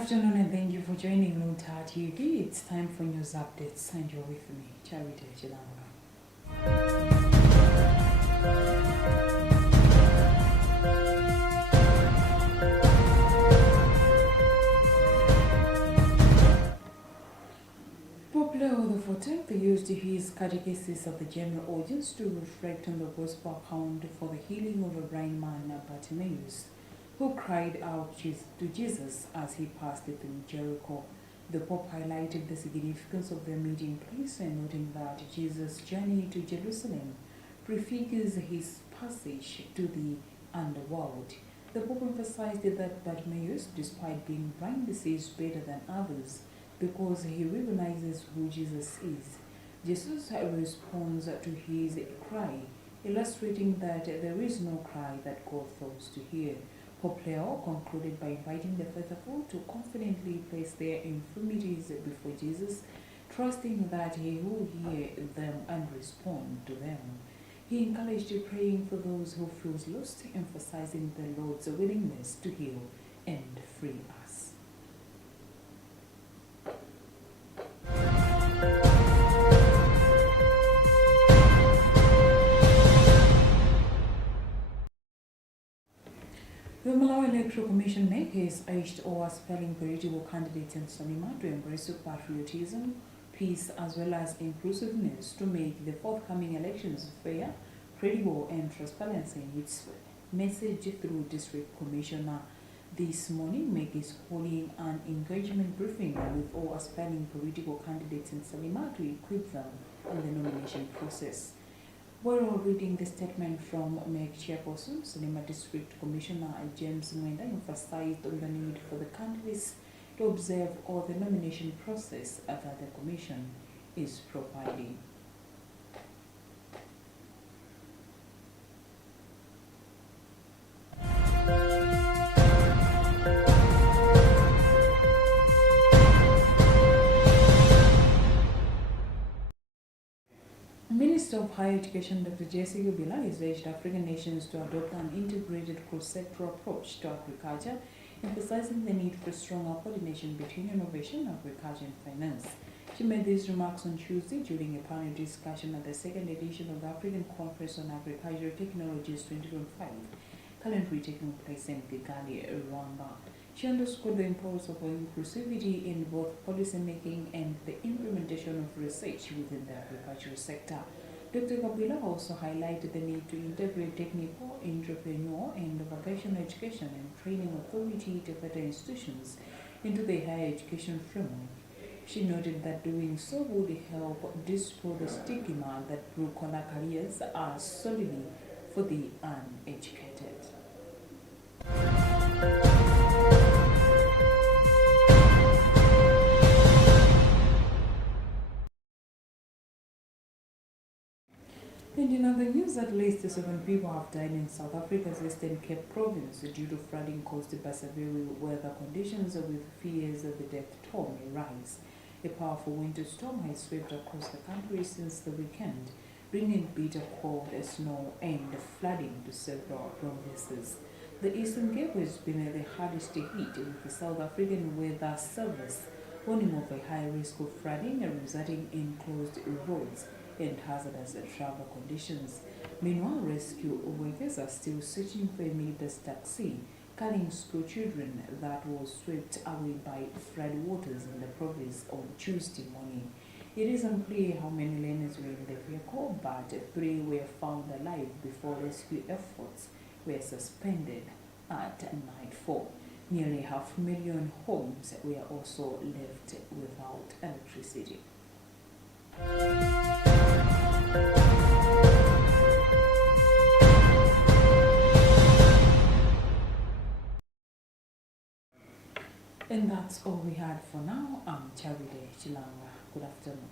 afternoon and thank you for joining Luntha TV. It's time for news updates and you're with me, Charity Chilanga. Pope Leo XIV used his catechesis of the general audience to reflect on the gospel account for the healing of a blind man, Bartimaeus, who cried out to Jesus as he passed through Jericho. The Pope highlighted the significance of their meeting place and noting that Jesus' journey to Jerusalem prefigures his passage to the underworld. The Pope emphasized that Bartimaeus, despite being blind, sees better than others because he recognizes who Jesus is. Jesus responds to his cry, illustrating that there is no cry that God fails to hear. Pope Leo concluded by inviting the faithful to confidently place their infirmities before Jesus, trusting that he will hear them and respond to them. He encouraged praying for those who feel lost, emphasizing the Lord's willingness to heal and free us. The Malawi Electoral Commission NEC has urged all aspiring political candidates in Sonima to embrace patriotism, peace, as well as inclusiveness to make the forthcoming elections fair, credible, and transparent in its message through District Commissioner. This morning, MEC is holding an engagement briefing with all aspiring political candidates in Sonima to equip them in the nomination process. We're all reading the statement from MEC Chairperson, Sonima District Commissioner James Mwenda emphasized on the need for the candidates to observe all the nomination process that the Commission is providing. Minister of Higher Education Dr. Jesse Bila has urged African nations to adopt an integrated cross-sector approach to agriculture, emphasizing the need for stronger coordination between innovation, agriculture, and finance. She made these remarks on Tuesday during a panel discussion at the second edition of the African Conference on Agricultural Technologies 2025, currently taking place in Kigali, Rwanda. She underscored the importance of inclusivity in both policy making and the implementation of research within the agricultural sector. Dr. Kabila also highlighted the need to integrate technical, entrepreneurial, and vocational education and training authority to federal institutions into the higher education framework. She noted that doing so would help dispel the stigma that blue-collar careers are solely for the uneducated. And in other news, at least 7 people have died in South Africa's Eastern Cape province due to flooding caused by severe weather conditions, with fears of the death toll may rise. A powerful winter storm has swept across the country since the weekend, bringing bitter cold, snow, and flooding to several provinces. The Eastern Cape has been the hardest hit, with the South African Weather Service warning of a high risk of flooding resulting in closed roads and hazardous travel conditions. Meanwhile, rescue workers are still searching for a minibus taxi carrying school children that was swept away by flood waters in the province on Tuesday morning. It is unclear how many learners were in the vehicle, but 3 were found alive before rescue efforts were suspended at nightfall. Nearly 500,000 homes were also left without electricity. And that's all we had for now. I'm Charity Chilanga. Good afternoon.